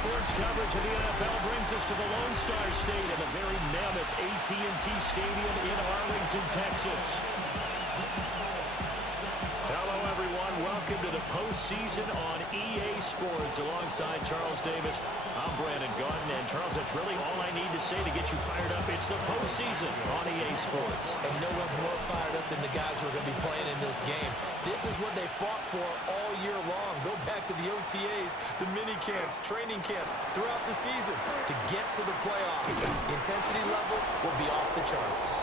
sports coverage of the NFL brings us to the Lone Star State and the very mammoth AT&T Stadium in Arlington, Texas. Hello, everyone. Welcome to the postseason on EA Sports. Alongside Charles Davis, I'm Brandon Gaudin. And Charles, that's really all I need to say to get you fired up. It's the postseason on EA Sports. And no one's more fired up than the guys who are going to be playing in this game. This is what they fought for all year long. Go back to the OTAs, the mini camps, training camp, throughout the season to get to the playoffs. The intensity level will be off the charts.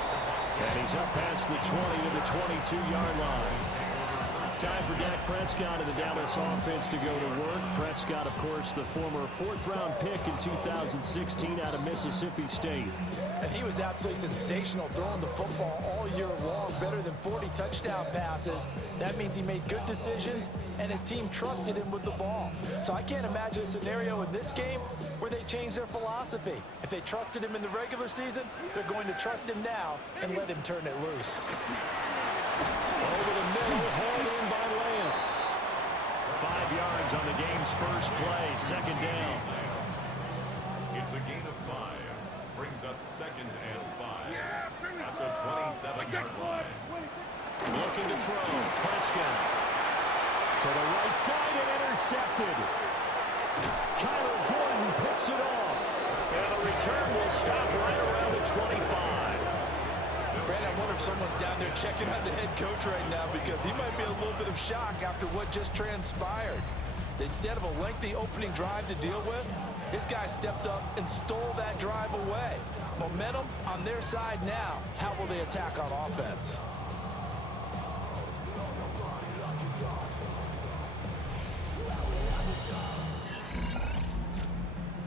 And he's up past the 20 to the 22-yard line. Time for Dak Prescott and the Dallas offense to go to work. Prescott, of course, the former fourth-round pick in 2016 out of Mississippi State. And he was absolutely sensational throwing the football all year long, better than 40 touchdown passes. That means he made good decisions, and his team trusted him with the ball. So I can't imagine a scenario in this game where they change their philosophy. If they trusted him in the regular season, they're going to trust him now and let him turn it loose. Over the middle, hauled in by Lamb. 5 yards on the game's first play, second down. It's a gain of 5. Brings up second and 5 at the 27-yard line. Looking to throw, Prescott. To the right side and intercepted. Kyler Gordon picks it off. And the return will stop right around the 25. Brandon, I wonder if someone's down there checking out the head coach right now because he might be in a little bit of shock after what just transpired. Instead of a lengthy opening drive to deal with, this guy stepped up and stole that drive away. Momentum on their side now. How will they attack on offense?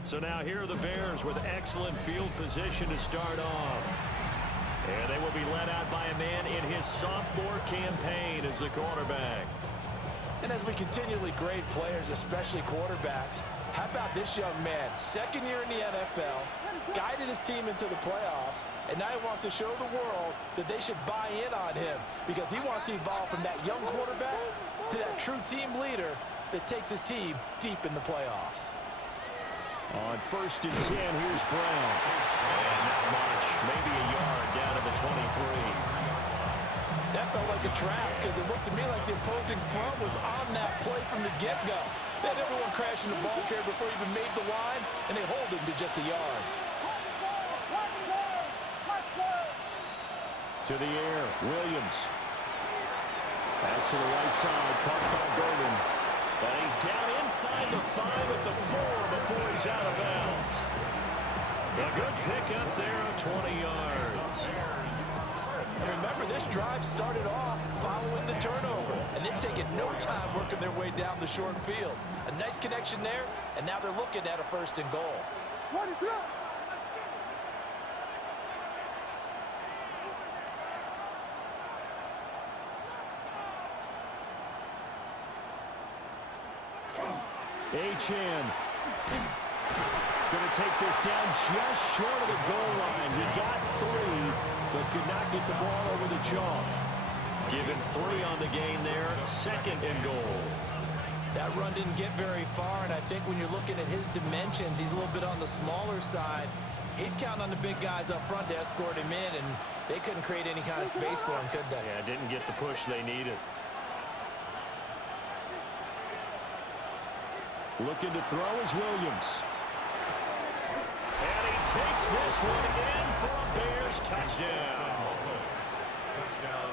So now here are the Bears with excellent field position to start off. And they will be led out by a man in his sophomore campaign as the quarterback. And as we continually grade players, especially quarterbacks, how about this young man? Second year in the NFL, guided his team into the playoffs, and now he wants to show the world that they should buy in on him because he wants to evolve from that young quarterback to that true team leader that takes his team deep in the playoffs. On 1st and 10, here's Brown. And not much, maybe a yard down to the 23. That felt like a trap because it looked to me like the opposing front was on that play from the get-go. They had everyone crashing the ball carrier before he even made the line, and they hold him to just a yard. To the air, Williams. Pass to the right side, caught by Golden. And he's down inside the 5 at the 4 before he's out of bounds. A good pickup there of 20 yards. And remember, this drive started off following the turnover, and they've taken no time working their way down the short field. A nice connection there, and now they're looking at a 1st and goal. What is up? H.N. going to take this down just short of the goal line. He got 3, but could not get the ball over the chalk. Given 3 on the gain there, 2nd and goal. That run didn't get very far, and I think when you're looking at his dimensions, he's a little bit on the smaller side. He's counting on the big guys up front to escort him in, and they couldn't create any kind of space for him, could they? Yeah, didn't get the push they needed. Looking to throw is Williams. And he takes this one in for a Bears touchdown.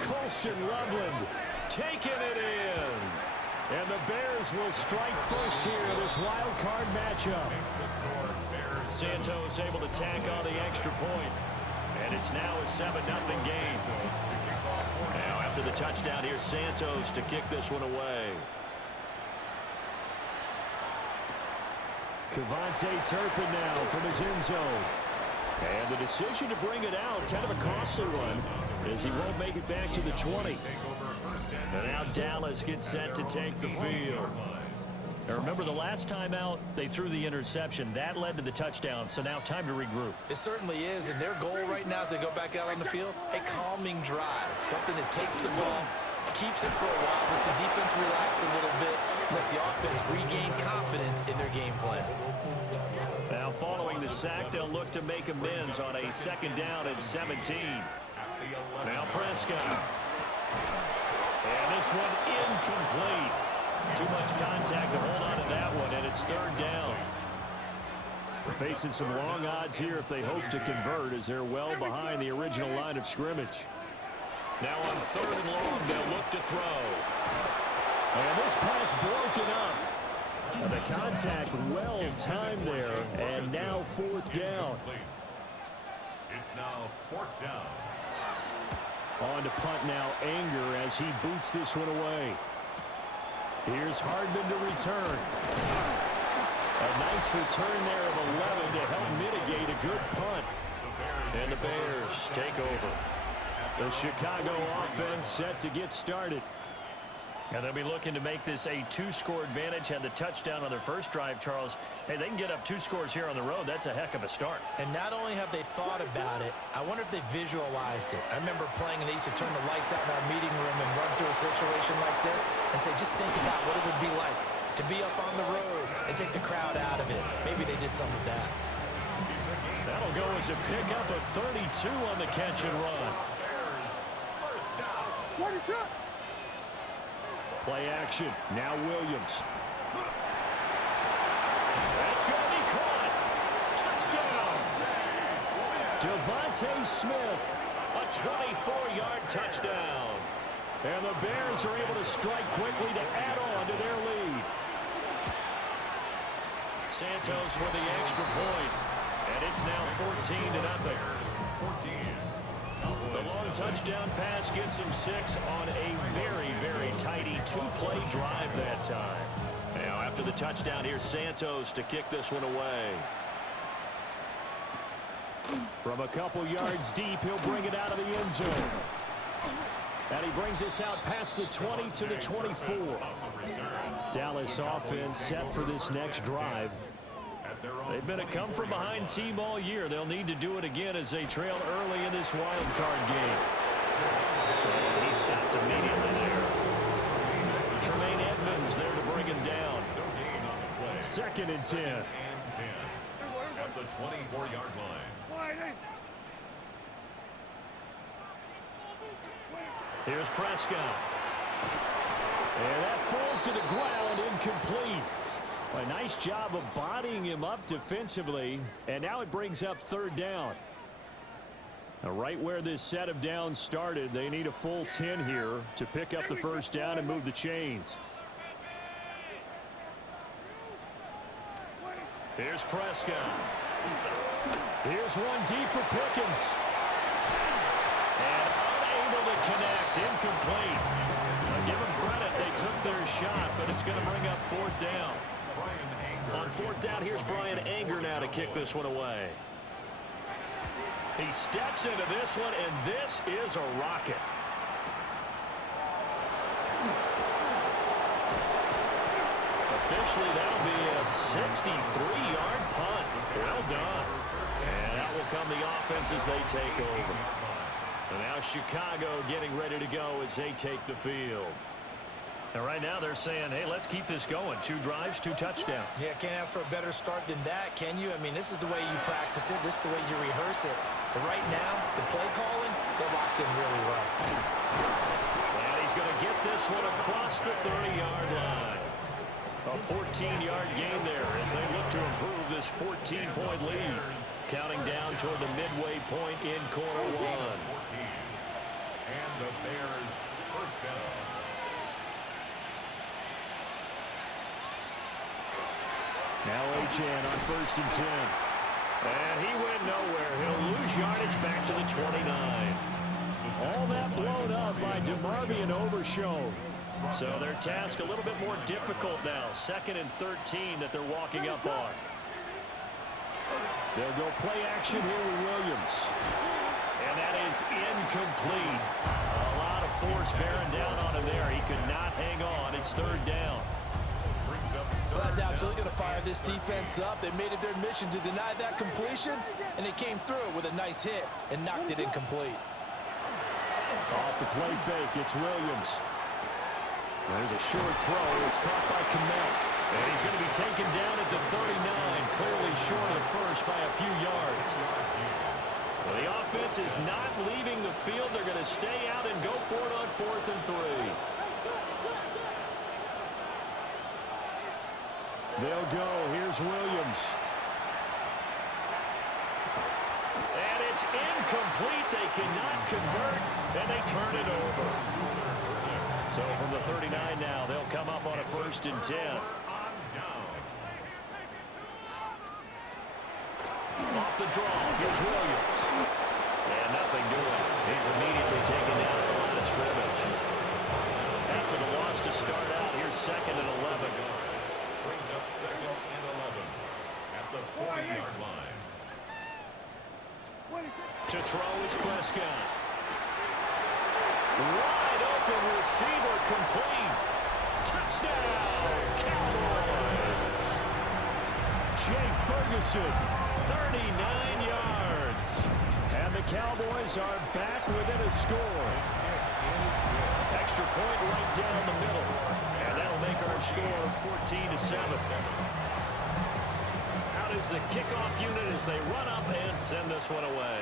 Colston Loveland taking it in. And the Bears will strike first here in this wild card matchup. Santos able to tack on the extra point. And it's now a 7-0 game. Now after the touchdown, here's Santos to kick this one away. Kevontae Turpin now from his end zone. And the decision to bring it out, kind of a costly one, as he won't make it back to the 20. And now Dallas gets set to take the field. Now remember, the last time out, they threw the interception. That led to the touchdown, so now time to regroup. It certainly is, and their goal right now as they go back out on the field, a calming drive, something that takes the ball, keeps it for a while, lets the defense relax a little bit, lets the offense regain confidence in their game plan. following the sack, they'll look to make amends on a second down and 17. Now Prescott. And this one incomplete. Too much contact to hold on to that one, and it's third down. We're facing some long odds here if they hope to convert, as they're well behind the original line of scrimmage. Now on third and long, they'll look to throw. And this pass broken up. The contact well timed there, and now fourth down. It's now fourth down. On to punt now, Anger, as he boots this one away. Here's Hardman to return. A nice return there of 11 to help mitigate a good punt. And the Bears take over. The Chicago offense set to get started. And they'll be looking to make this a two-score advantage. Had the touchdown on their first drive, Charles. Hey, they can get up 2 scores here on the road. That's a heck of a start. And not only have they thought about it, I wonder if they visualized it. I remember playing, and they used to turn the lights out in our meeting room and run through a situation like this and say, just think about what it would be like to be up on the road and take the crowd out of it. Maybe they did some of that. That'll go as a pickup of 32 on the catch and run. Play action. Now Williams. That's going to be caught. Touchdown. Devontae Smith. A 24-yard touchdown. And the Bears are able to strike quickly to add on to their lead. Santos with the extra point. And it's now 14-0. The long touchdown pass gets him 6 on a very, very tidy 2-play drive that time. Now after the touchdown, here's Santos to kick this one away. From a couple yards deep, he'll bring it out of the end zone. And he brings us out past the 20 to the 24. Dallas offense set for this next drive. They've been a come-from-behind team all year. They'll need to do it again as they trail early in this wild card game. And he stopped immediately there. Tremaine Edmonds there to bring him down. 2nd and 10. At the 24-yard line. Here's Prescott. And that falls to the ground, incomplete. A nice job of bodying him up defensively, and now it brings up third down. Now, right where this set of downs started, they need a full 10 here to pick up the first down and move the chains. Here's Prescott. Here's one deep for Pickens. And unable to connect, incomplete. Now, give them credit, they took their shot, but it's going to bring up fourth down. On fourth down, here's Brian Anger now to kick this one away. He steps into this one, and this is a rocket. Officially, that'll be a 63-yard punt. Well done. And out will come the offense as they take over. And now Chicago getting ready to go as they take the field. And right now they're saying, hey, let's keep this going. 2 drives, 2 touchdowns. Yeah, can't ask for a better start than that, can you? I mean, this is the way you practice it. This is the way you rehearse it. But right now, the play calling, they're locked in really well. And he's going to get this one across the 30-yard line. A 14-yard gain there as they look to improve this 14-point lead. Counting down toward the midway point in quarter 1. And the Bears first down. Now Achane on 1st and 10. And he went nowhere. He'll lose yardage back to the 29. All that blown up by DeMarvion Overshown. So their task a little bit more difficult now. 2nd and 13 that they're walking up on. They'll go play action here with Williams. And that is incomplete. A lot of force bearing down on him there. He could not hang on. It's third down. Well, that's absolutely going to fire this defense up. They made it their mission to deny that completion, and they came through it with a nice hit and knocked it incomplete. Off the play fake, it's Williams. There's a short throw. It's caught by Kmet. And he's going to be taken down at the 39. Clearly short of the first by a few yards. Well, the offense is not leaving the field. They're going to stay out and go for it on 4th and 3. They'll go. Here's Williams. And it's incomplete. They cannot convert, and they turn it over. So from the 39 now, they'll come up on a 1st and 10. Off the draw, here's Williams. And nothing doing. He's immediately taken down at the line of scrimmage. After the loss to start out, here's 2nd and 11. Brings up 2nd and 11 at the 40-yard line. To throw is Prescott. Wide open receiver, complete. Touchdown, Cowboys. Jay Ferguson, 39 yards. And the Cowboys are back within a score. Extra point right down the middle. And that'll make our score 14-7. Out is the kickoff unit as they run up and send this one away.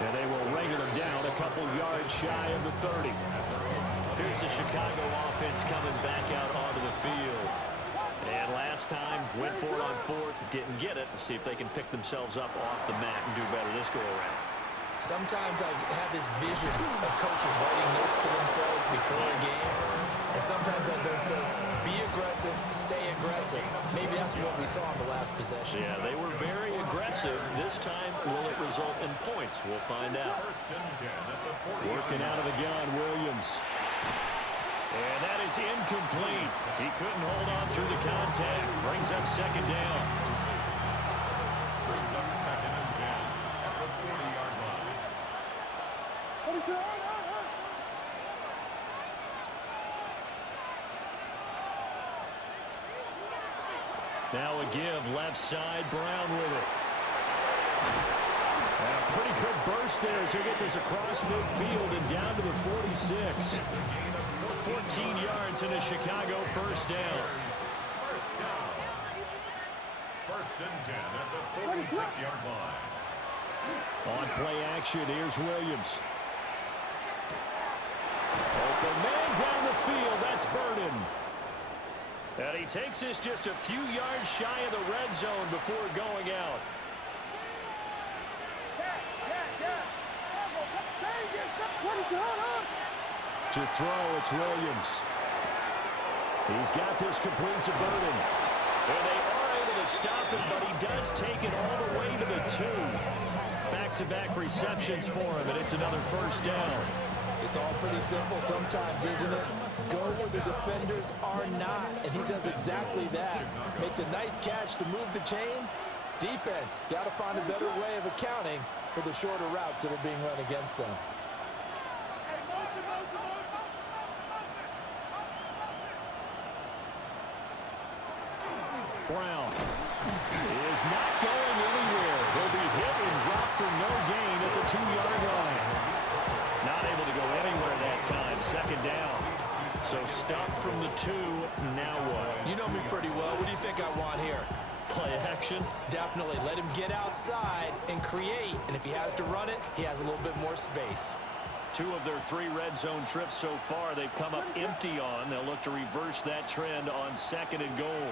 And they will wrangle him down a couple yards shy of the 30. Here's the Chicago offense coming back out onto the field. And last time, went for it on 4th, didn't get it. See if they can pick themselves up off the mat and do better this go-around. Sometimes I have this vision of coaches writing notes to themselves before a game. And sometimes that note says, be aggressive, stay aggressive. Maybe that's what we saw in the last possession. Yeah, they were very aggressive. This time, will it result in points? We'll find out. Working out of the gun, Williams. And that is incomplete. He couldn't hold on through the contact. Brings up 2nd down. Brings up 2nd and 10 at the 40-yard line. What is that? Now a give, left side, Brown with it. And a pretty good burst there as he'll get this across midfield and down to the 46. 14 yards in a Chicago 1st down. 1st and 10 at the 46-yard line. On play action, here's Williams. Open man down the field, that's Burden. And he takes this just a few yards shy of the red zone before going out. To throw, it's Williams. He's got this complete to Burden. And they are able to stop him, but he does take it all the way to the 2. Back-to-back receptions for him, and it's another 1st down. It's all pretty simple sometimes, isn't it? Go where the defenders are not, and he does exactly that. Makes a nice catch to move the chains. Defense, got to find a better way of accounting for the shorter routes that are being run against them. Brown is not going anywhere. He'll be hit and dropped for no gain at the 2-yard line. Not able to go anywhere that time. 2nd down. So stopped from the 2. Now what? You know me pretty well. What do you think I want here? Play action? Definitely. Let him get outside and create. And if he has to run it, he has a little bit more space. 2 of their 3 red zone trips so far they've come up empty on. They'll look to reverse that trend on 2nd and goal.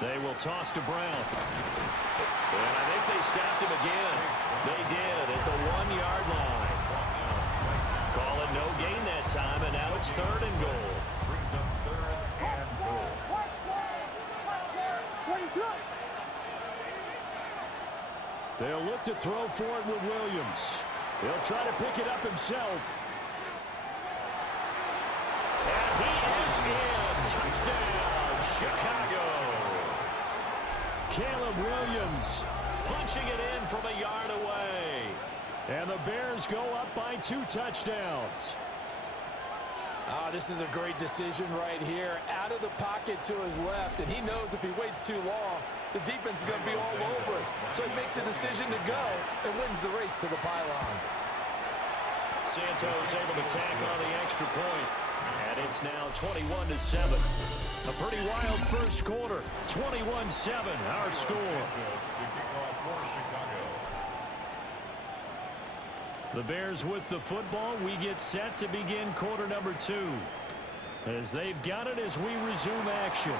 They will toss to Brown. And I think they stopped him again. They did at the 1-yard line. Call it no gain that time, and now it's 3rd and goal. Brings up 3rd and goal. They'll look to throw for it with Williams. He'll try to pick it up himself. And he is in. Touchdown, Chicago. Caleb Williams punching it in from a yard away. And the Bears go up by 2 touchdowns. This is a great decision right here. Out of the pocket to his left, and he knows if he waits too long, the defense is going to be all over it. So he makes a decision to go and wins the race to the pylon. Santos able to tack on the extra point. And it's now 21-7. A pretty wild first quarter. 21-7, our score. The Bears with the football. We get set to begin quarter number 2. As they've got it as we resume action.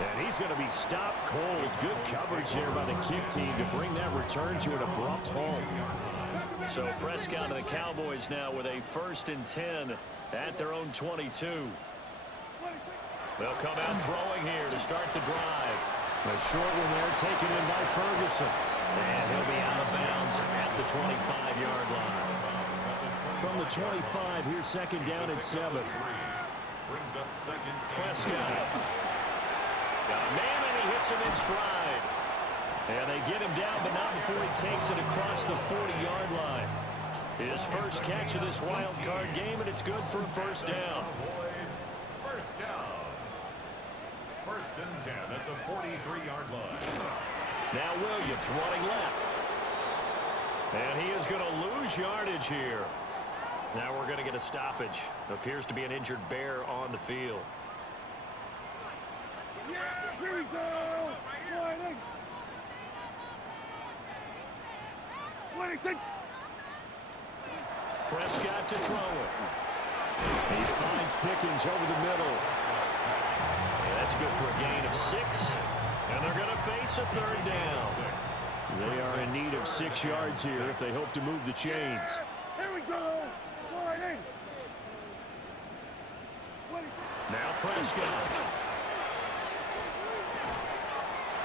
And he's going to be stopped cold. Good coverage there by the kick team to bring that return to an abrupt halt. So Prescott and the Cowboys now with a 1st and 10 at their own 22. They'll come out throwing here to start the drive. A short one there taken in by Ferguson. And he'll be out of bounds at the 25-yard line. From the 25, here's 2nd down and 7. Brings up 2nd. Prescott. Got a man, and he hits him in stride. And they get him down, but not before he takes it across the 40-yard line. His first catch of this wild card game, and it's good for a 1st down. First down. 1st and 10 at the 43-yard line. Now Williams running left. And he is going to lose yardage here. Now we're going to get a stoppage. Appears to be an injured Bear on the field. Yeah, here we go. Prescott to throw it. He finds Pickens over the middle. And that's good for a gain of 6. And they're going to face a 3rd down. They are in need of 6 yards here if they hope to move the chains. Here we go. Now Prescott.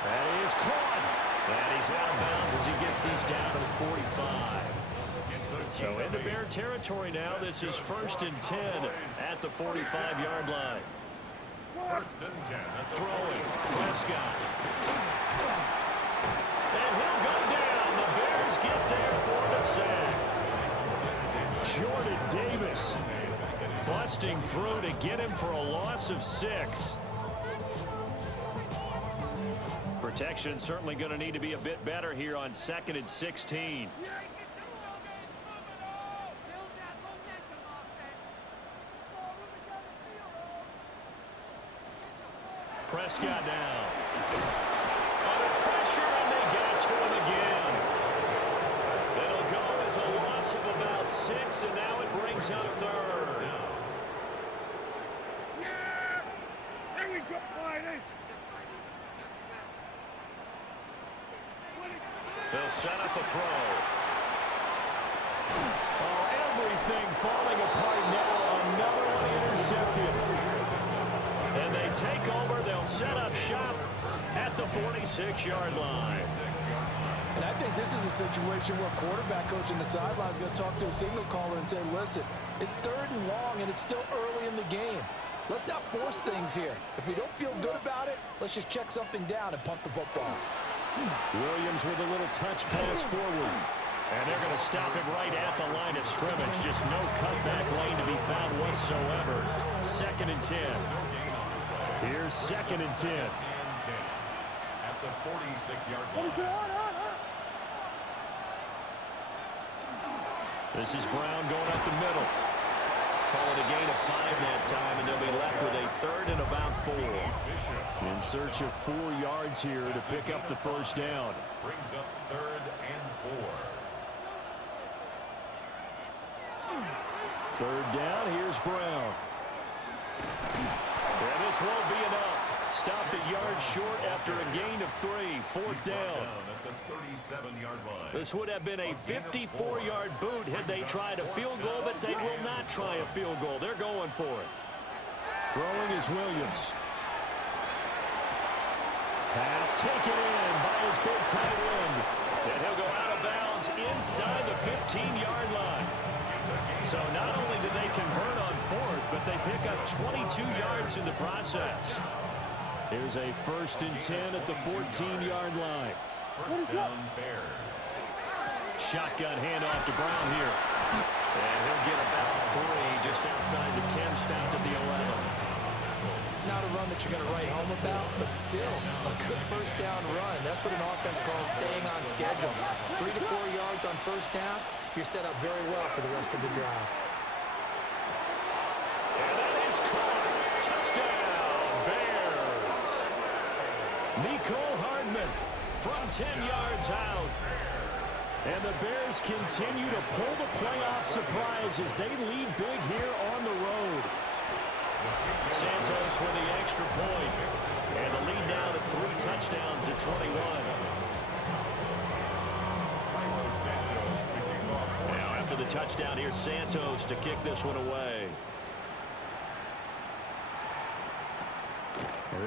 That is caught. And he's out of bounds as he gets this down to the 45. So into Bear territory now. This is 1st and 10 at the 45-yard line. 1st and 10. Throwing. Prescott. And he'll go down. The Bears get there for the sack. Jordan Davis busting through to get him for a loss of 6. Protection certainly going to need to be a bit better here on 2nd and 16. Prescott now. Under pressure, and they get to him again. It'll go as a loss of about 6, and now it brings up 3rd. Here we go. They'll set up a throw. Oh, everything falling apart now. Another one intercepted. And they take over. They'll set up shop at the 46-yard line. And I think this is a situation where quarterback coach in the sideline is going to talk to a signal caller and say, listen, it's 3rd and long, and it's still early in the game. Let's not force things here. If we don't feel good about it, let's just check something down and punt the football. Williams with a little touch pass forward. And they're going to stop him right at the line of scrimmage. Just no cutback lane to be found whatsoever. 2nd and 10. Here's 2nd and 10. At the 46-yard line. This is Brown going up the middle. Call it a gain of 5 that time, and they'll be left with a 3rd and about 4. In search of 4 yards here to pick up the 1st down. Brings up 3rd and 4. 3rd down, here's Brown. And this won't be enough. Stopped a yard short after a gain of 3. 4th down. At the 37-yard line. This would have been a 54-yard boot had they tried a field goal, but they will not try a field goal. They're going for it. Throwing is Williams. Pass taken in by his big tight end. And he'll go out of bounds inside the 15-yard line. So not only did they convert on 4th, but they pick up 22 yards in the process. Here's a 1st and 10 at the 14-yard line. First down, Bears. Shotgun handoff to Brown here. And he'll get about 3 just outside the 10, stopped at the 11. Not a run that you're going to write home about, but still a good first down run. That's what an offense calls staying on schedule. 3 to 4 yards on first down, you're set up very well for the rest of the drive. And that is caught. Touchdown, Bears. Mecole Hardman from 10 yards out. And the Bears continue to pull the playoff surprise as they lead big here on the road. Santos with the extra point. And the lead now to 3 touchdowns at 21. Now after the touchdown, here's Santos to kick this one away.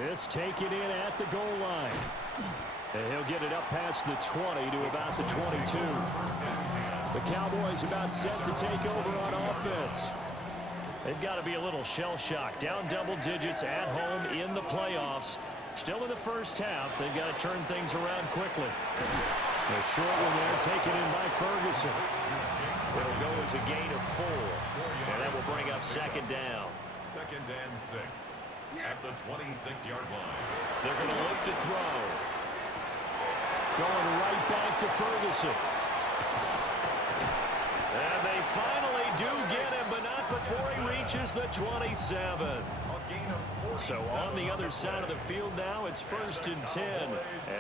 This taken in at the goal line. And he'll get it up past the 20 to about the 22. The Cowboys about set to take over on offense. They've got to be a little shell-shocked. Down double digits at home in the playoffs. Still in the first half. They've got to turn things around quickly. A short one there taken in by Ferguson. It'll go as a gain of 4. And that will bring up second down. 2nd and 6 at the 26-yard line. They're going to look to throw. Going right back to Ferguson. And they finally do get him, but not before he reaches the 27. So on the other side of the field now, it's 1st and 10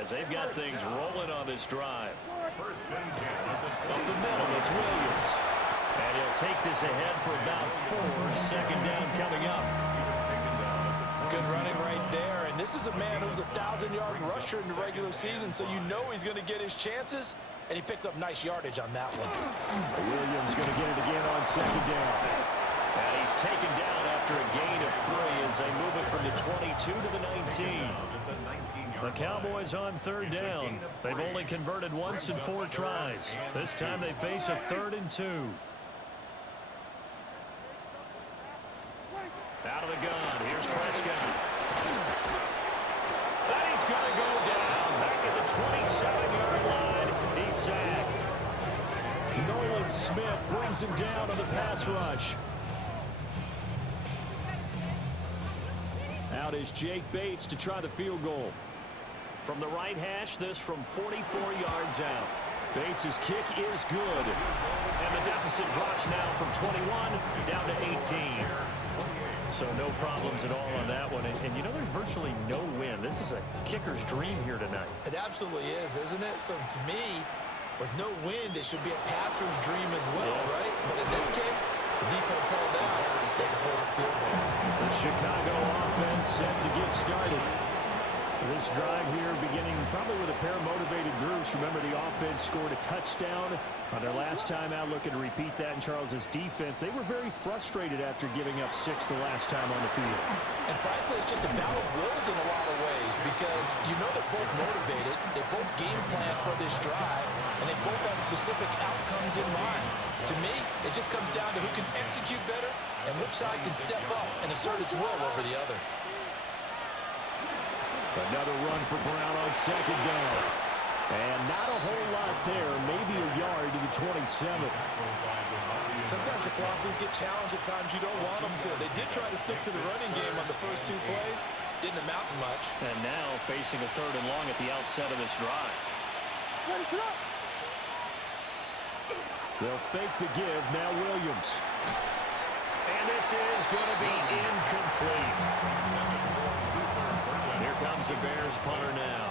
as they've got things rolling on this drive. Up the middle, it's Williams. And he'll take this ahead for about 4. Second down coming up. Good running right there, and this is a man who's a 1,000-yard rusher in the regular season, so you know he's going to get his chances, and he picks up nice yardage on that one. Williams going to get it again on second down. And he's taken down after a gain of 3 as they move it from the 22 to the 19. The Cowboys on 3rd down. They've only converted once in 4 tries. This time they face a 3rd and 2. Out of the gun, here's Prescott. And he's going to go down. Back at the 27-yard line, he's sacked. Nolan Smith brings him down on the pass rush. Out is Jake Bates to try the field goal. From the right hash, this from 44 yards out. Bates' kick is good. And the deficit drops now from 21 down to 18. So no problems at all on that one. And you know, there's virtually no win. This is a kicker's dream here tonight. It absolutely is, isn't it? So to me, with no wind, it should be a passer's dream as well, right? But in this case, the defense held out. They can force the field goal. The Chicago offense set to get started. This drive here beginning probably with a pair of motivated groups. Remember, the offense scored a touchdown on their last time out. Looking to repeat that in Charles's defense. They were very frustrated after giving up 6 the last time on the field. And frankly, it's just a battle of wills in a lot of ways because you know they're both motivated. They both game plan for this drive, and they both have specific outcomes in mind. To me, it just comes down to who can execute better and which side can step up and assert its will over the other. Another run for Brown on second down. And not a whole lot there, maybe a yard to the 27. Sometimes your philosophies get challenged at times you don't want them to. They did try to stick to the running game on the first 2 plays. Didn't amount to much. And now facing a 3rd and long at the outset of this drive. They'll fake the give, now Williams. And this is going to be incomplete. Here comes the Bears punter now.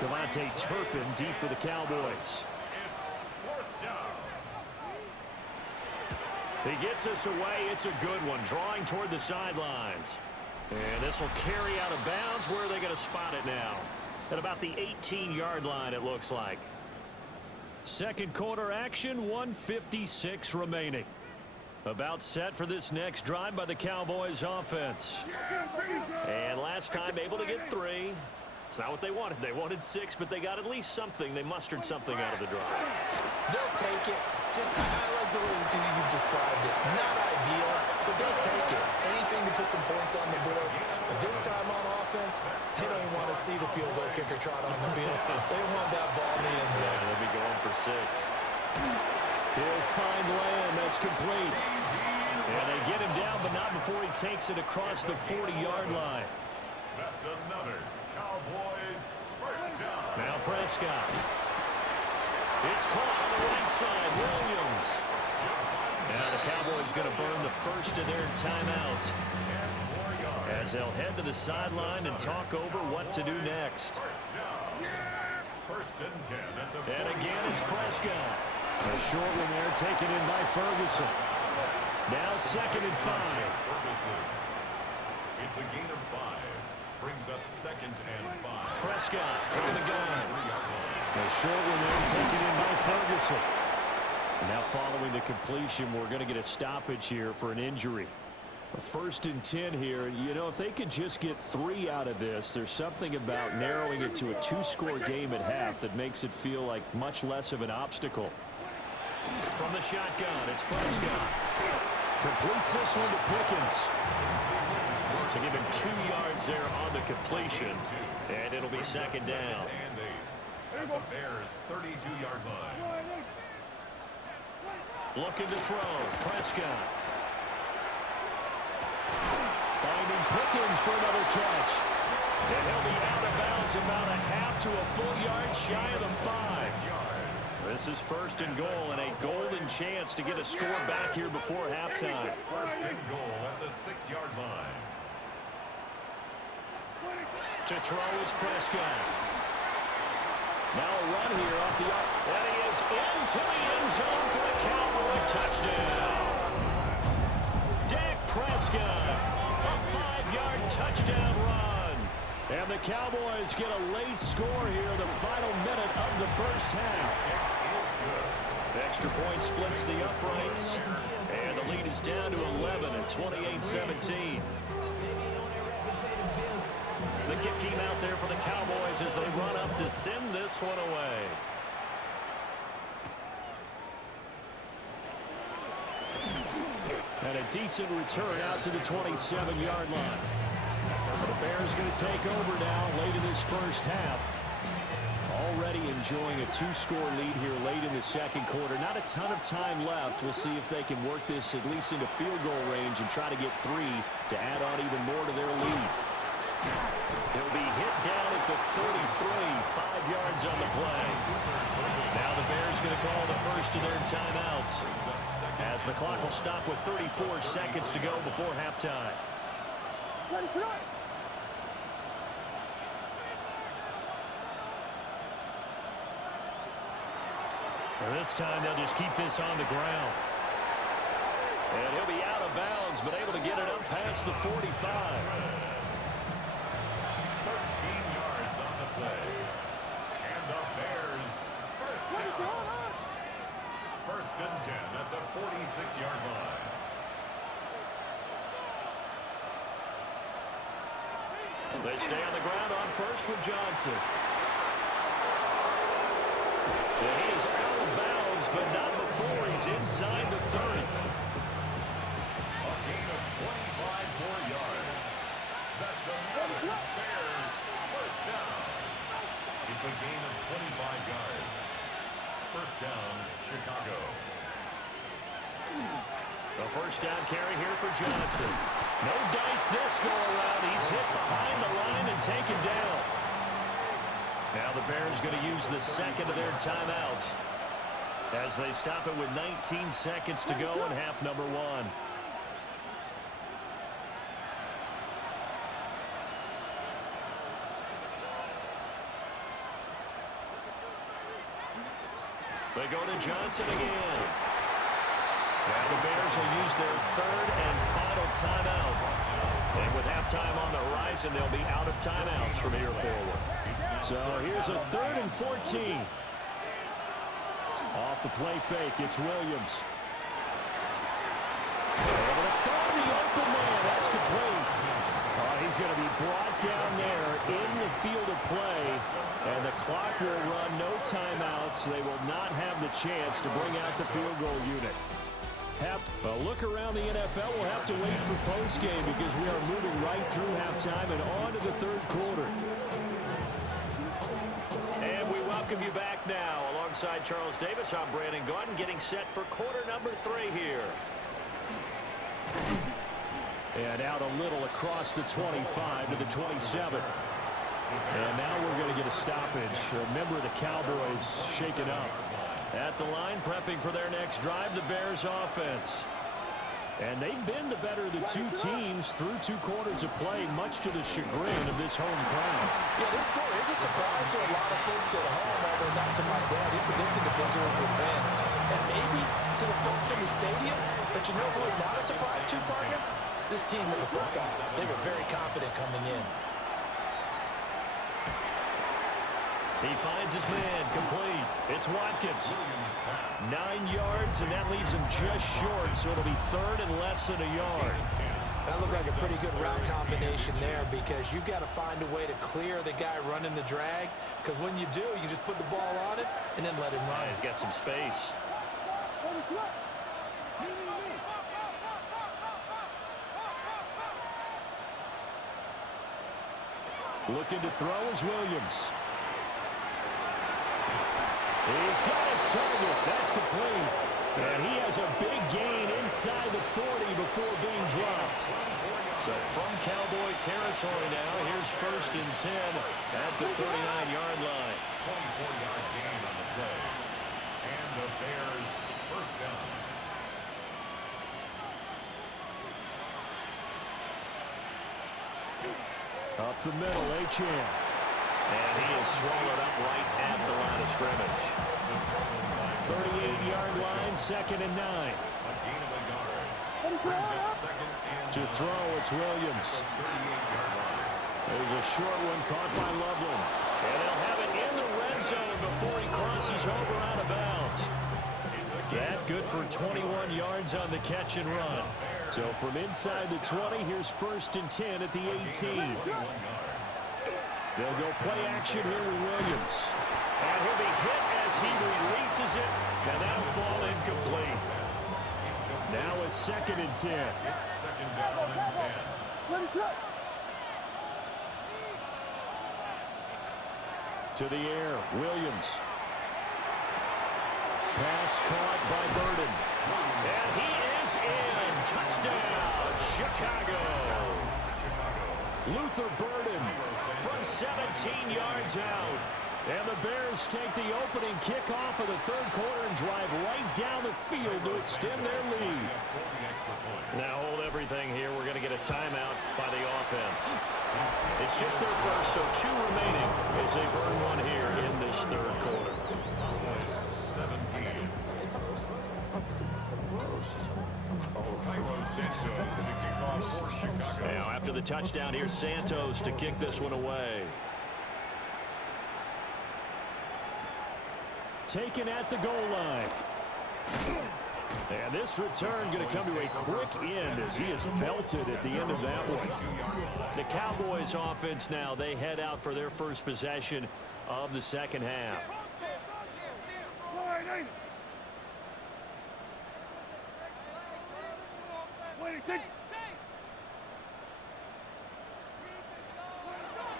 Devontae Turpin deep for the Cowboys. He gets us away. It's a good one. Drawing toward the sidelines. And this will carry out of bounds. Where are they going to spot it now? At about the 18-yard line, it looks like. Second quarter action, 1:56 remaining. About set for this next drive by the Cowboys offense. And last time able to get 3. It's not what they wanted. They wanted 6, but they got at least something. They mustered something out of the drive. They'll take it. Just, I like the way you've described it. Not ideal, but they'll take it. Anything to put some points on the board. But this time on offense, they don't even want to see the field goal kicker trot on the field. They want that ball in the end zone. Yeah, they'll be going for 6. He'll find Lamb. That's complete. And they get him down, but not before he takes it across the 40-yard line. That's another Cowboys first down. Now Prescott. It's caught on the right side. Williams. Now the Cowboys going to burn the first of their timeouts as they'll head to the sideline and talk over what to do next. First and 10 at the And again, it's Prescott. A short one there taken in by Ferguson. Now 2nd and 5. It's a gain of 5. Brings up 2nd and 5. Prescott from the gun. A short one there taken in by Ferguson. Now following the completion, we're going to get a stoppage here for an injury. First and 10 here. You know, if they could just get 3 out of this, there's something about narrowing it to a 2-score game at half that makes it feel like much less of an obstacle. From the shotgun, it's Prescott. Completes this one to Pickens. So give him 2 yards there on the completion, and it'll be 2nd down. At the Bears' 32-yard line. Looking to throw, Prescott. Finding Pickens for another catch. And he'll be out of bounds about a half to a full yard shy of the 5. This is 1st and goal and a golden chance to get a score back here before halftime. 1st and goal at the 6-yard line. To throw is Prescott. Now a run here off the arc. And he is into the end zone for a Cowboy touchdown. Dak Prescott, a 5-yard touchdown run. And the Cowboys get a late score here, the final minute of the first half. Extra point splits the uprights, and the lead is down to 11 at 28-17. The kick team out there for the Cowboys as they run up to send this one away. And a decent return out to the 27-yard line. The Bears going to take over now late in this first half. Already enjoying a 2-score lead here late in the second quarter. Not a ton of time left. We'll see if they can work this at least into field goal range and try to get 3 to add on even more to their lead. He'll be hit down at the 33, 5 yards on the play. Now the Bears going to call the first of their timeouts as the clock will stop with 34 seconds to go before halftime. And this time they'll just keep this on the ground. And he'll be out of bounds, but able to get it up past the 45. 13 yards on the play. And the Bears first down. 1st and 10 at the 46-yard line. They stay on the ground on first with Johnson. And he is out of bounds, but not before he's inside the 30. A gain of 25 more yards. That's another Bears first down. It's a gain of 25 yards. First down, Chicago. The first down carry here for Johnson. No dice this go around. He's hit behind the line and taken down. Now the Bears going to use the second of their timeouts as they stop it with 19 seconds to go in half number 1. They go to Johnson again. Now the Bears will use their 3rd and final timeout. And with halftime on the horizon, they'll be out of timeouts from here forward. So here's a 3rd and 14. Off the play fake, it's Williams. Able to find the open man. That's complete. He's going to be brought down there in the field of play. And the clock will run, no timeouts. They will not have the chance to bring out the field goal unit. A look around the NFL. We'll have to wait for postgame because we are moving right through halftime and on to the 3rd quarter. And we welcome you back now. Alongside Charles Davis, I'm Brandon Gordon, getting set for quarter number 3 here. And out a little across the 25 to the 27. And now we're going to get a stoppage. A member of the Cowboys shaken up. At the line, prepping for their next drive, the Bears offense. And they've been the better of the two teams through 2 quarters of play, much to the chagrin of this home crowd. Yeah, this score is a surprise to a lot of folks at home, although not to my dad. He predicted the visitors would win. And maybe to the folks in the stadium. But you know who is not a surprise to, partner? This team with the football. They were very confident coming in. He finds his man, complete. It's Watkins. 9 yards, and that leaves him just short, so it'll be third and less than a yard. That looked like a pretty good route combination there because you've got to find a way to clear the guy running the drag, because when you do, you just put the ball on it and then let him run. He's got some space. Looking to throw is Williams. He's got his target. That's complete. And he has a big gain inside the 40 before being dropped. So from Cowboy territory now, here's first and 10 at the 39-yard line. 24-yard gain on the play. And the Bears first down. Up the middle, Achane. And he is swallowed up right at the line of scrimmage. 38-yard line, second and 9. A gain of a yard. Brings it second and To throw, it's Williams. 38-yard line. There's a short one caught by Loveland. And they'll have it in the red zone before he crosses over out of bounds. That good for 21 yards on the catch and run. So from inside the 20, here's first and 10 at the 18. They'll go play action here with Williams. And he'll be hit as he releases it, and that'll fall incomplete. Now a second and 10. It's second down and 10. Let it up. To the air, Williams. Pass caught by Burden. And he is in. Touchdown, Chicago. Luther Burden from 17 yards out. And the Bears take the opening kickoff of the third quarter and drive right down the field to extend their lead. Now hold everything here. We're going to get a timeout by the offense. It's just their first, so 2 remaining as they burn one here in this third quarter. 17. Now after the touchdown, here's Santos to kick this one away. Taken at the goal line. And this return going to come to a quick end as he is belted at the end of that one. The Cowboys offense now, they head out for their first possession of the second half.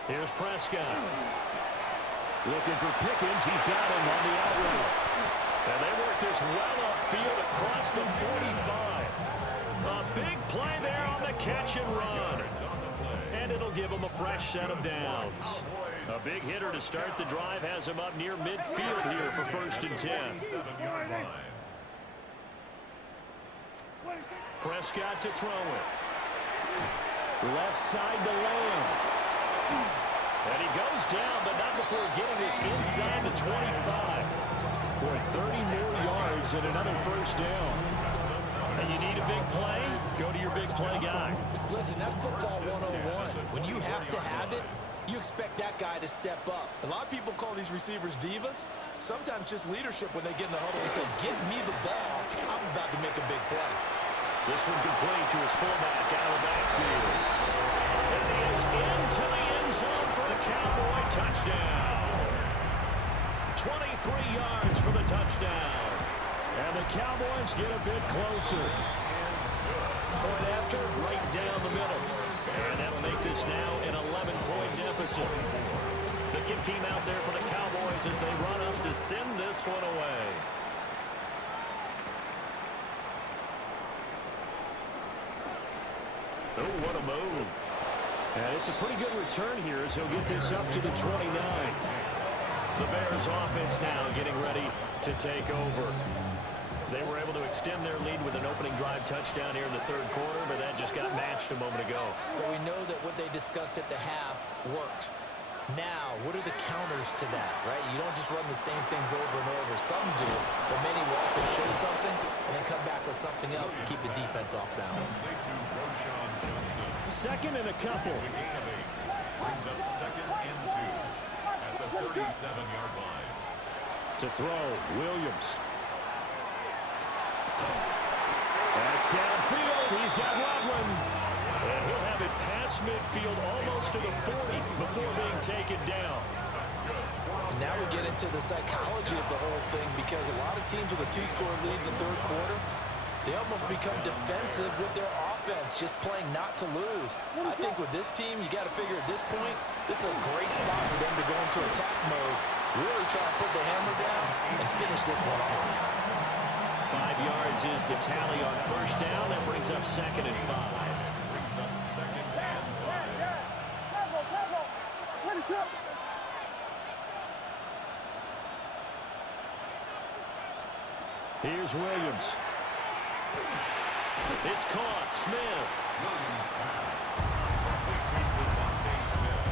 Here's Prescott. Looking for Pickens. He's got him on the out route. And they work this well upfield across the 45. A big play there on the catch and run. And it'll give them a fresh set of downs. A big hitter to start the drive has him up near midfield here for first and 10. Prescott to throw it. Left side to Lamb. And he goes down, but not before getting this inside the 25. Boy, 30 more yards and another first down. And you need a big play? Go to your big play guy. Listen, that's football 101. When you have to have it, you expect that guy to step up. A lot of people call these receivers divas. Sometimes just leadership when they get in the huddle and say, get me the ball. I'm about to make a big play. This one complete to his fullback out of the backfield. And he is into the end zone for the Cowboy touchdown. 23 yards for the touchdown. And the Cowboys get a bit closer. Point after, right down the middle. And that'll make this now an 11-point deficit. The kick team out there for the Cowboys as they run up to send this one away. Oh, what a move. And it's a pretty good return here as he'll get this up to the 29. The Bears offense now getting ready to take over. They were able to extend their lead with an opening drive touchdown here in the third quarter, but that just got matched a moment ago. So we know that what they discussed at the half worked. Now, what are the counters to that, right? You don't just run the same things over and over. Some do, but many will also show something and then come back with something else to keep the defense off balance. Second and a couple. Brings up second and 2 at the 37-yard line. To throw, Williams. That's downfield. He's got Loveland. And he'll have it past midfield almost to the 40 before being taken down. And now we get into the psychology of the whole thing, because a lot of teams with a 2-score lead in the third quarter, they almost become defensive with their offense, just playing not to lose. I think with this team, you got to figure at this point, this is a great spot for them to go into attack mode, really try to put the hammer down and finish this one off. 5 yards is the tally on first down. That brings up second and 5. Brings up second and 5. Let it up. Here's Williams. It's caught. Smith. Williams pass. Complete to Devontae Smith.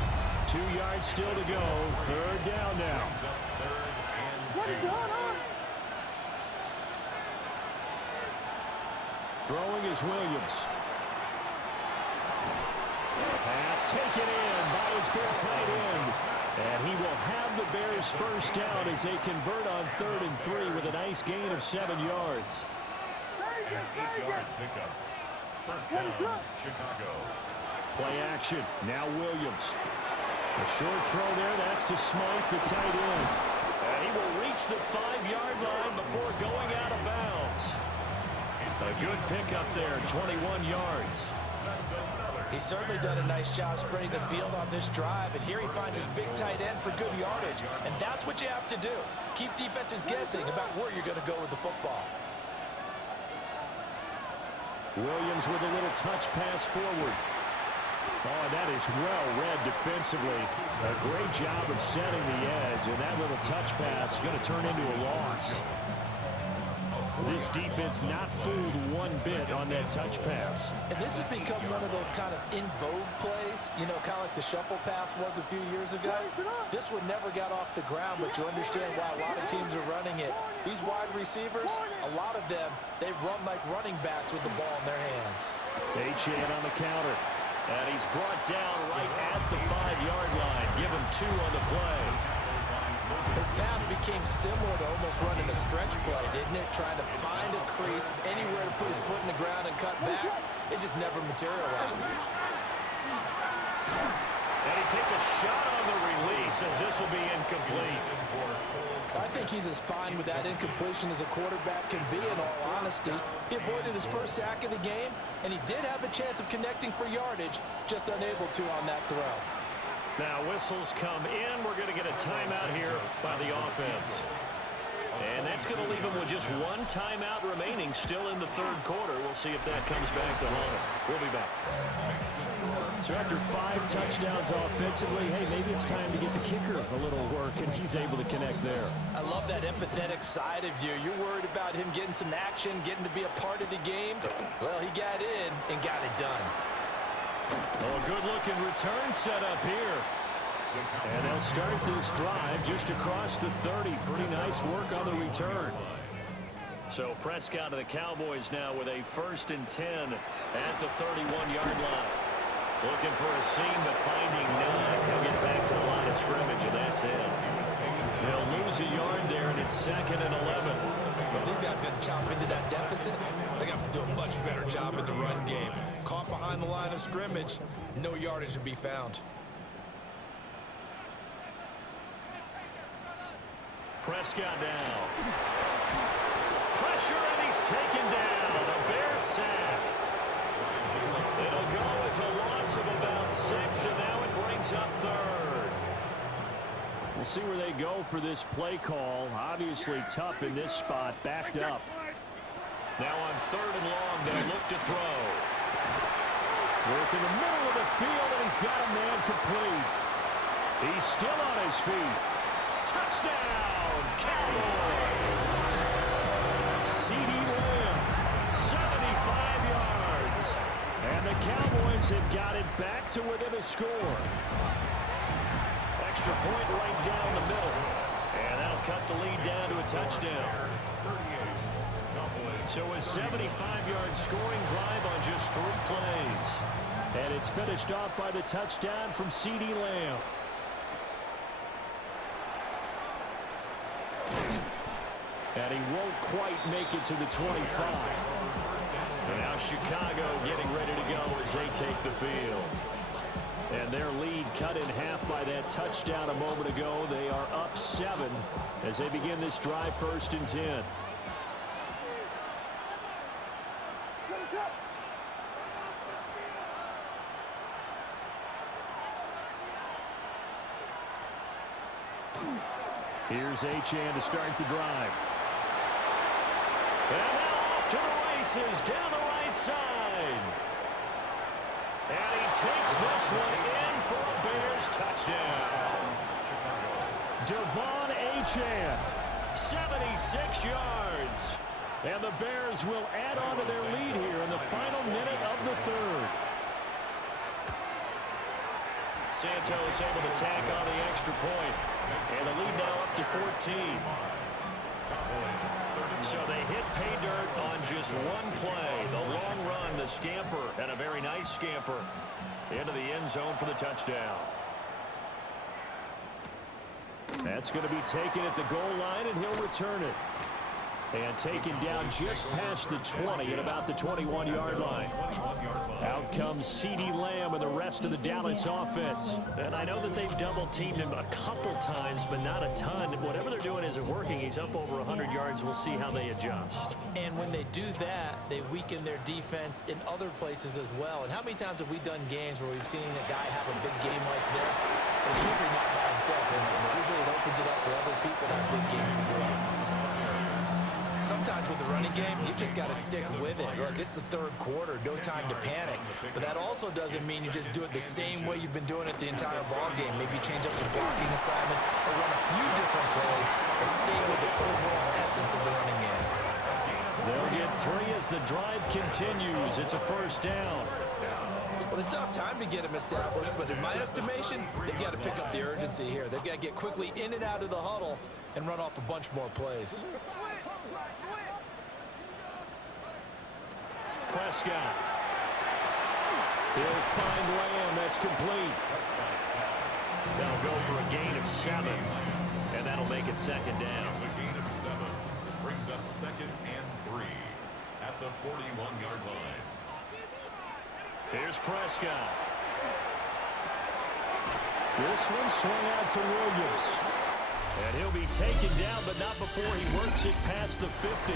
2 yards still to go. Third down now. Brings up third and 2. What is on? Throwing is Williams. Pass taken in by his big tight end. And he will have the Bears first down as they convert on 3rd and 3 with a nice gain of 7 yards. An 8-yard pickup. First down, Chicago. Play action. Now Williams. A short throw there. That's to Smythe, the tight end. And he will reach the 5-yard line before going out of bounds. A good pickup there, 21 yards. He's certainly done a nice job spreading the field on this drive, and here he finds his big tight end for good yardage. And that's what you have to do. Keep defenses guessing about where you're going to go with the football. Williams with a little touch pass forward. Oh, and that is well read defensively. A great job of setting the edge, and that little touch pass is going to turn into a loss. This defense not fooled one bit on that touch pass. And this has become one of those kind of in vogue plays, you know, kind of like the shuffle pass was a few years ago. This one never got off the ground, but you understand why a lot of teams are running it. These wide receivers, a lot of them, they run like running backs with the ball in their hands. Achane on the counter. And he's brought down right at the 5-yard line. Give him 2 on the play. His path became similar to almost running a stretch play, didn't it? Trying to find a crease, anywhere to put his foot in the ground and cut back. It just never materialized. And he takes a shot on the release as this will be incomplete. I think he's as fine with that incompletion as a quarterback can be, in all honesty. He avoided his first sack of the game, and he did have a chance of connecting for yardage, just unable to on that throw. Now whistles come in. We're going to get a timeout here by the offense. And that's going to leave them with just 1 timeout remaining still in the third quarter. We'll see if that comes back to haunt them. We'll be back. So after 5 touchdowns offensively, hey, maybe it's time to get the kicker a little work, and he's able to connect there. I love that empathetic side of you. You're worried about him getting some action, getting to be a part of the game. Well, he got in and got it done. Oh, a good-looking return set up here. And they'll start this drive just across the 30. Pretty nice work on the return. So Prescott of the Cowboys now with a 1st and 10 at the 31-yard line. Looking for a seam, but finding none. He'll get back to the line of scrimmage, and that's it. They'll lose a yard there, and it's 2nd and 11. If these guys going to chop into that deficit, they got to do a much better job in the run game. Caught behind the line of scrimmage, no yardage to be found. Prescott down. Pressure, and he's taken down. A Bears sack. It'll go as a loss of about 6, and now it brings up 3rd. We'll see where they go for this play call. Obviously tough in this spot, backed up. Now on 3rd and long, they'll look to throw. Work in the middle of the field, and he's got a man complete. He's still on his feet. Touchdown, Cowboys! C.D. Lamb, 75 yards. And the Cowboys have got it back to within a score. Extra point right down the middle. And that'll cut the lead down to a touchdown. So a 75-yard scoring drive on just 3 plays. And it's finished off by the touchdown from C.D. Lamb. And he won't quite make it to the 25. And now Chicago getting ready to go as they take the field. And their lead cut in half by that touchdown a moment ago. They are up 7 as they begin this drive, 1st and 10. Here's Achane to start the drive. And now off to the races down the right side. And he takes this one in for a Bears touchdown. Devon Achane, 76 yards. And the Bears will add on to their lead here in the final minute of the 3rd. Santos able to tack on the extra point. And the lead now up to 14. So they hit pay dirt on just one play. The long run, the scamper, and a very nice scamper into the end zone for the touchdown. That's going to be taken at the goal line, and he'll return it. And taken down just past the 20 at about the 21-yard line. Out comes C.D. Lamb and the rest of the Dallas offense. And I know that they've double-teamed him a couple times, but not a ton. Whatever they're doing isn't working. He's up over 100 yards. We'll see how they adjust. And when they do that, they weaken their defense in other places as well. And how many times have we done games where we've seen a guy have a big game like this? It's usually not by himself, is it? Usually it opens it up for other people to have big games as well. Sometimes with the running game, you've just got to stick with it. Look, it's the 3rd quarter, no time to panic. But that also doesn't mean you just do it the same way you've been doing it the entire ball game. Maybe change up some blocking assignments or run a few different plays, but stay with the overall essence of the running game. They'll get 3 as the drive continues. It's a 1st down. Well, they still have time to get him established, but in my estimation, they've got to pick up the urgency here. They've got to get quickly in and out of the huddle and run off a bunch more plays. Prescott. He'll find Lamb. That's complete. They'll go for a gain of 7, and that'll make it 2nd down. A gain of 7 brings up 2nd and 3 at the 41-yard line. Here's Prescott. This one swung out to Williams. And he'll be taken down, but not before he works it past the 50.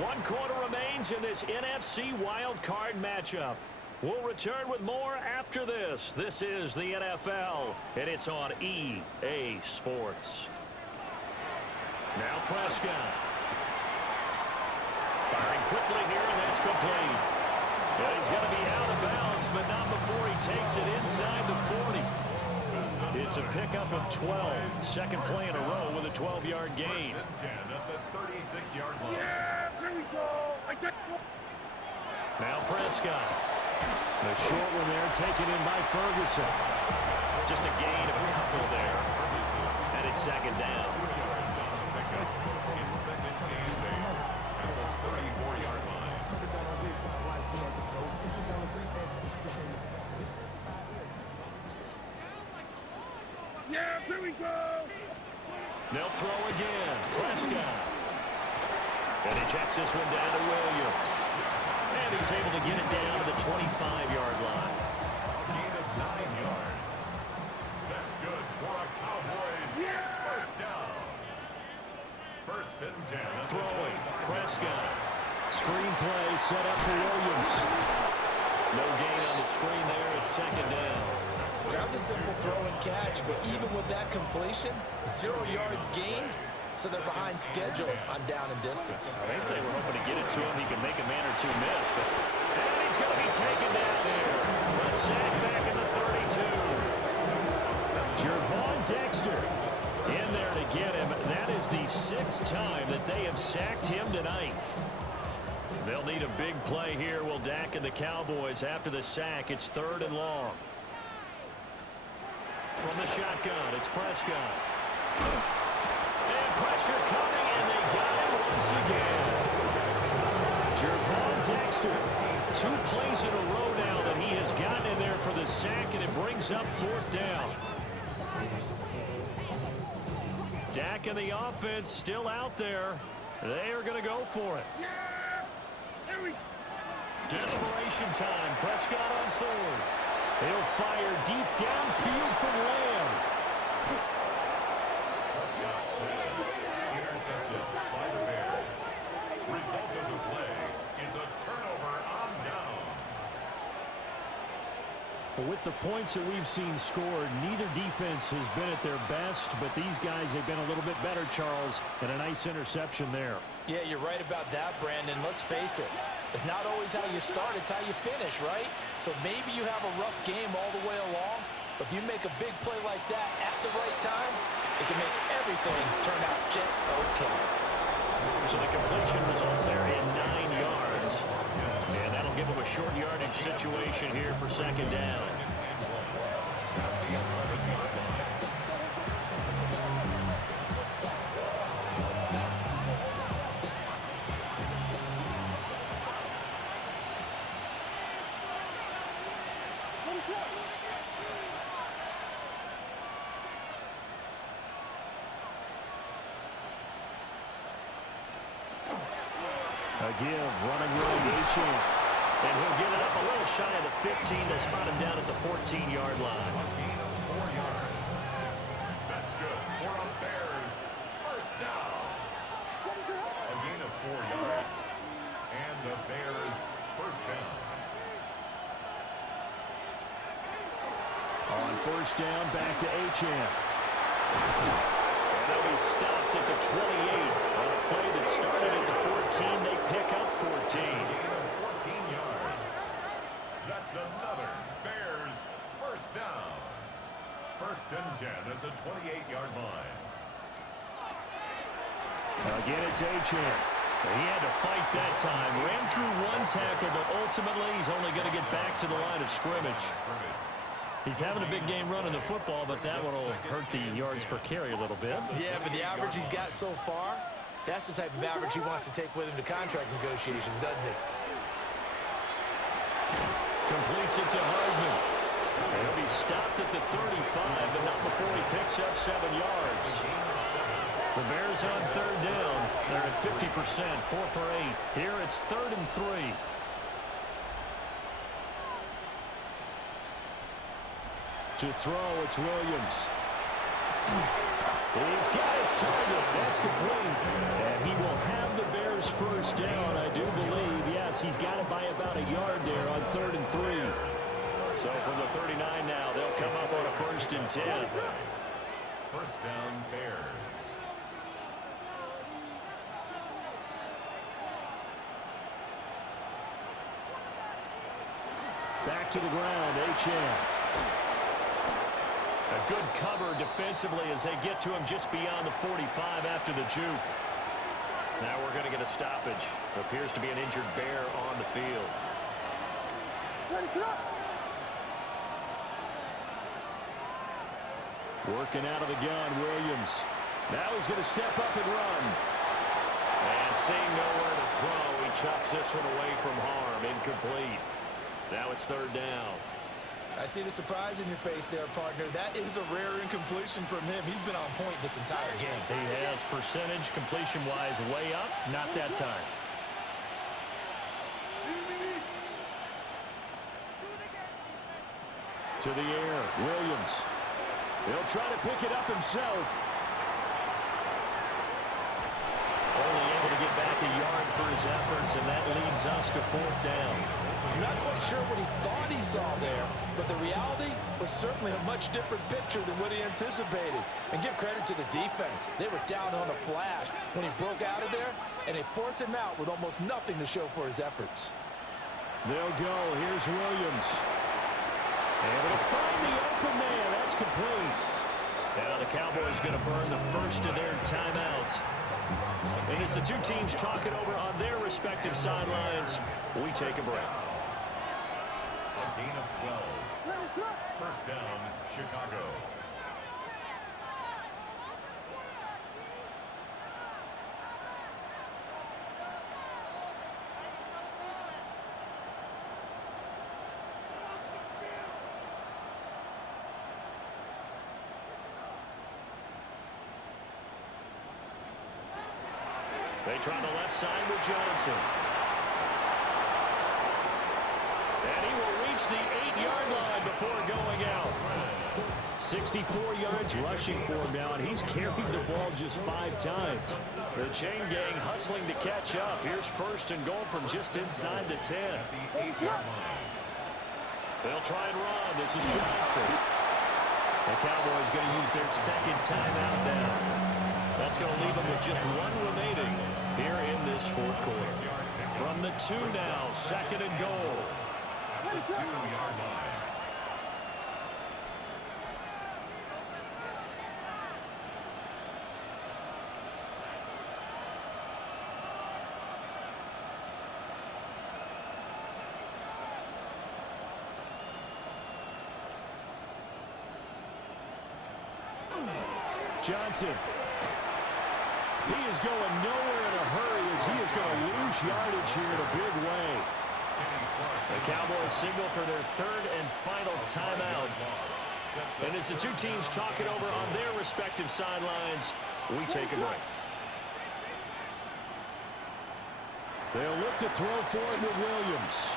1 quarter remains in this NFC wildcard matchup. We'll return with more after this. This is the NFL, and it's on EA Sports. Now Prescott. Firing quickly here, and that's complete. And he's going to be out of bounds, but not before he takes it inside the 40. It's a pickup of 12. 2nd play in a row with a 12-yard gain. 10 at the 36-yard line. Yeah, here we go. Now Prescott. The short one there taken in by Ferguson. Just a gain of a couple there. And it's 2nd down. It's 2nd and 8 at the 34-yard line. Yeah, here we go. They'll throw again. Prescott. And he checks this one down to Williams. And he's able to get it down to the 25-yard line. A gain of 9 yards. That's good for a Cowboys 1st down. 1st and 10. Throwing. Prescott. Screen play set up for Williams. No gain on the screen there. It's 2nd down. That was a simple throw and catch, but even with that completion, 0 yards gained, so they're behind schedule on down and distance. I think they were hoping to get it to him. He could make a man or two miss, but and he's going to be taken down there. sack back in the 32. Gervon Dexter in there to get him. That is the 6th time that they have sacked him tonight. They'll need a big play here, will Dak and the Cowboys. After the sack, it's 3rd and long. From the shotgun, it's Prescott. And pressure coming, and they got him once again. Gervon Dexter, 2 plays in a row now that he has gotten in there for the sack, and it brings up 4th down. Dak and the offense still out there. They are going to go for it. Desperation time. Prescott on 4th. He'll fire deep downfield from Lamb. Prescott's pass intercepted by the Bears. Result of the play is a turnover on downs. With the points that we've seen scored, neither defense has been at their best, but these guys have been a little bit better, Charles, and a nice interception there. Yeah, you're right about that, Brandon. Let's face it. It's not always how you start, it's how you finish, right? So maybe you have a rough game all the way along, but if you make a big play like that at the right time, it can make everything turn out just okay. So the completion results there in 9 yards. And that'll give them a short yardage situation here for 2nd down. A give, running room, Achane. And he'll get it up a little shy of the 15. They spot him down at the 14-yard line. Gain of 4 yards. That's good for a Bears first down. A gain of 4 yards. And the Bears first down. On 1st down, back to Achane. And they'll be stopped at the 28. On a play that started at the 14, they pick up 14. Gain of 14 yards. That's another Bears first down. 1st and 10 at the 28-yard line. Again, it's Achane. He had to fight that time. Ran through 1 tackle, but ultimately he's only going to get back to the line of scrimmage. He's having a big game running the football, but that one will hurt the yards per carry a little bit. Yeah, but the average he's got so far, that's the type of average he wants to take with him to contract negotiations, doesn't he? Completes it to Hardman. He'll be stopped at the 35, but not before he picks up 7 yards. The Bears on 3rd down. They're at 50%, 4 for 8. Here it's 3rd and 3. To throw, it's Williams. He's got his target. That's complete. And he will have the Bears first down, I do believe. Yes, he's got it by about a yard there on 3rd and 3. So from the 39 now, they'll come up on a 1st and 10. First down, Bears. Back to the ground, Achane. A good cover defensively as they get to him just beyond the 45 after the juke. Now we're going to get a stoppage. Appears to be an injured Bear on the field. Working out of the gun, Williams. Now he's going to step up and run. And seeing nowhere to throw, he chucks this one away from harm. Incomplete. Now it's 3rd down. I see the surprise in your face there, partner. That is a rare incompletion from him. He's been on point this entire game. He has percentage completion-wise way up. Not that time. To the air, Williams. He'll try to pick it up himself. Only able to get back a yard for his efforts, and that leads us to 4th down. I'm not quite sure what he thought he saw there, but the reality was certainly a much different picture than what he anticipated. And give credit to the defense. They were down on a flash when he broke out of there, and they forced him out with almost nothing to show for his efforts. They'll go. Here's Williams. And it'll find the open man. That's complete. Now the Cowboys going to burn the first of their timeouts. And as the two teams talk it over on their respective sidelines, we take a break. A gain of 12. First down, Chicago. They try the left side with Johnson. And he will reach the 8-yard line before going out. 64 yards rushing for him now, and he's carried the ball just 5 times. The chain gang hustling to catch up. Here's first and goal from just inside the 10. They'll try and run. This is Johnson. The Cowboys going to use their second timeout now. That's going to leave them with just 1 remaining here in this fourth quarter. From the 2 now, second and goal. At the 2-yard line. Johnson. He is going nowhere in a hurry as he is going to lose yardage here in a big way. The Cowboys signal for their third and final timeout. And as the two teams talk it over on their respective sidelines, we take a break. They'll look to throw for it with Williams.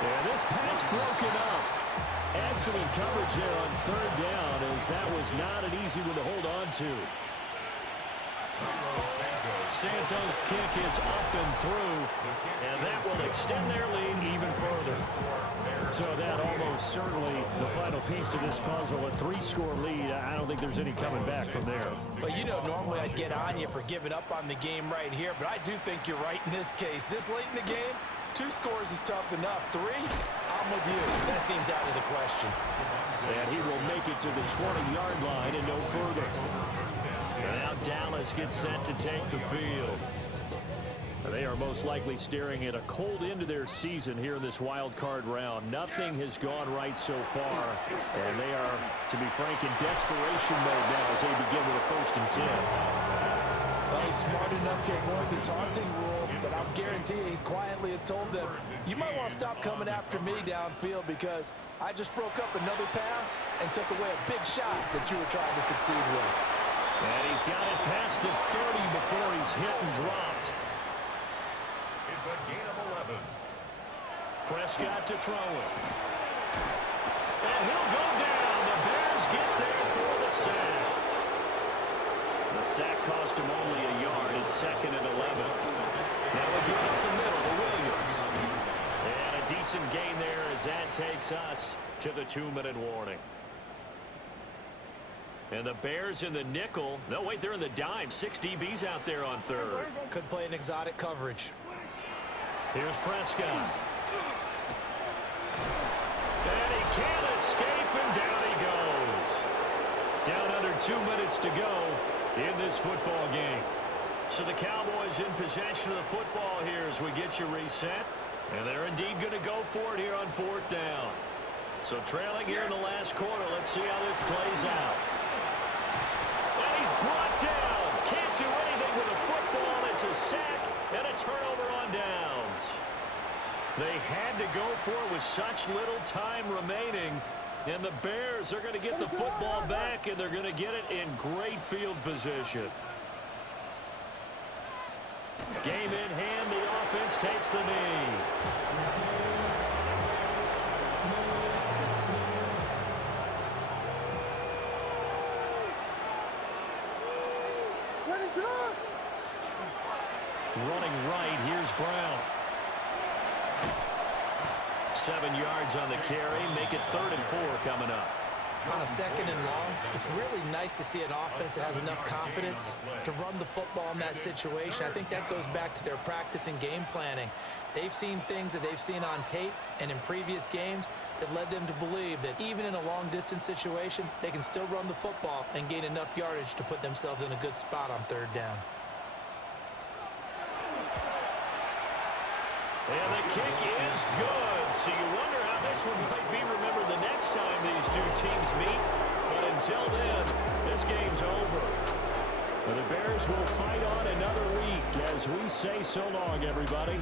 And this pass broken up. Excellent coverage there on third down, as that was not an easy one to hold on to. Santos' kick is up and through, and that will extend their lead even further. So that almost certainly the final piece to this puzzle, a 3-score lead. I don't think there's any coming back from there. But you know, normally I'd get on you for giving up on the game right here, but I do think you're right in this case. This late in the game, 2 scores is tough enough. 3, I'm with you. That seems out of the question. And he will make it to the 20-yard line and no further. And now Dallas gets set to take the field. They are most likely staring at a cold end to their season here in this wild card round. Nothing has gone right so far, and they are, to be frank, in desperation mode now as they begin with a 1st and 10. Well, he's smart enough to avoid the taunting rule, but I'm guaranteeing he quietly has told them, you might want to stop coming after me downfield because I just broke up another pass and took away a big shot that you were trying to succeed with. And he's got it past the 30 before he's hit and dropped. It's a gain of 11. Prescott to throw it. And he'll go down. The Bears get there for the sack. The sack cost him only a yard. It's 2nd and 11. Now again up the middle to Williams. And a decent gain there as that takes us to the 2-minute warning. And the Bears in the nickel. No, wait, they're in the dime. 6 DBs out there on third. Could play an exotic coverage. Here's Prescott. And he can't escape, and down he goes. Down under 2 minutes to go in this football game. So the Cowboys in possession of the football here as we get you reset. And they're indeed going to go for it here on 4th down. So trailing here in the last quarter, let's see how this plays out. And he's brought down. Can't do anything with a football. It's a sack and a turnover on downs. They had to go for it with such little time remaining. And the Bears are going to get the football back, and they're going to get it in great field position. Game in hand, the offense takes the knee. Running right, here's Brown. 7 yards on the carry, make it 3rd and 4 coming up. on a 2nd and long, it's really nice to see an offense that has enough confidence to run the football in that situation. I think that goes back to their practice and game planning. They've seen things that they've seen on tape and in previous games that led them to believe that even in a long-distance situation, they can still run the football and gain enough yardage to put themselves in a good spot on 3rd down. And the kick is good. So you wonder how this one might be remembered the next time these two teams meet. But until then, this game's over. Well, the Bears will fight on another week as we say so long, everybody.